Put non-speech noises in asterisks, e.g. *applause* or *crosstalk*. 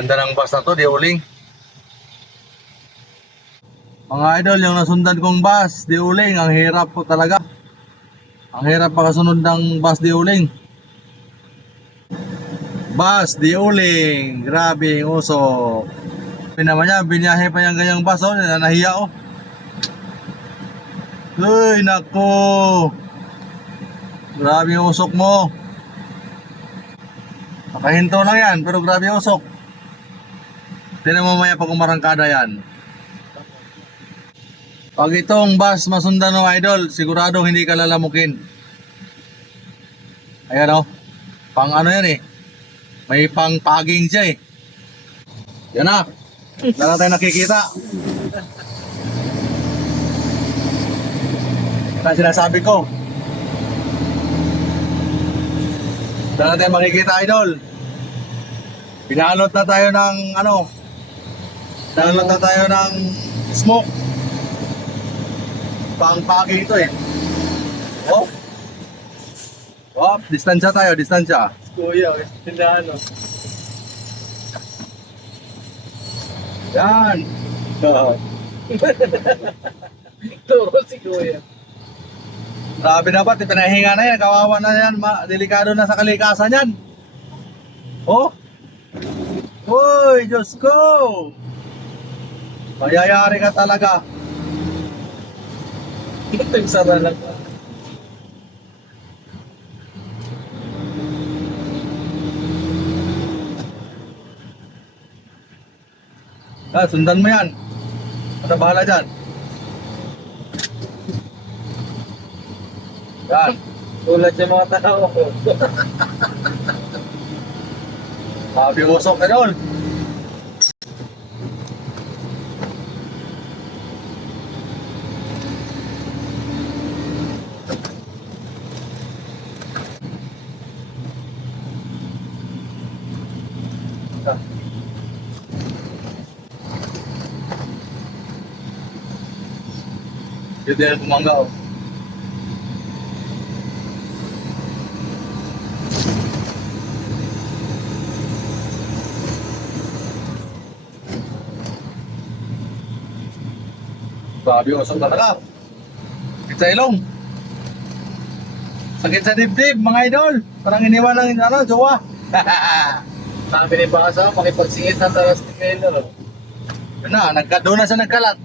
Ganda ng bus na to, di uling. Mga idol, yung nasundan kong bus, di uling, ang hirap po talaga. Ang hirap makasunod ng bus di uling. Bus di uling, grabe yung usok. Pinama niya, biniyahe pa yung ganyang bus, oh, nahiya oh. Uy, nako. Grabe yung usok mo. Nakahinto lang yan, pero grabe yung usok. Tinan mo maya pag umarangkada yan. Pag itong bus masundan ng idol, sigurado hindi ka lalamukin. Ayan o. Pang ano yan eh. May pang paging siya eh. Yan na. Wala na tayo nakikita. Ang sinasabi ko. Wala na tayo makikita idol. Pinalot na tayo ng ano. Pinalot na tayo ng smoke. Pang paging ito eh. Oh. Oh, distansya tayo, distansya. Kuya, tindahan o. Yan. *laughs* Turo si Kuya. Grabe na ba, pinahinga na yan, kawawa na yan, ma delikado na sa kalikasan yan. Oh. Uy, Diyos ko. Mayayari ka talaga. Ito yung sara lang. Ah, sundan mo yan. Ano bahala dyan? Yan. Tulad sa mga tao. *laughs* Sabi usok ka doon. Yun din ang bumangga oh. Grabe usok talaga. Ilong. Sakit sa dibdib, mga idol. Parang iniwan ng ano, jowa. *laughs* Sabi ni Basa, makipagsingit ng taras ni Kelo. Yun na, nagka, doon na siya nagkalat.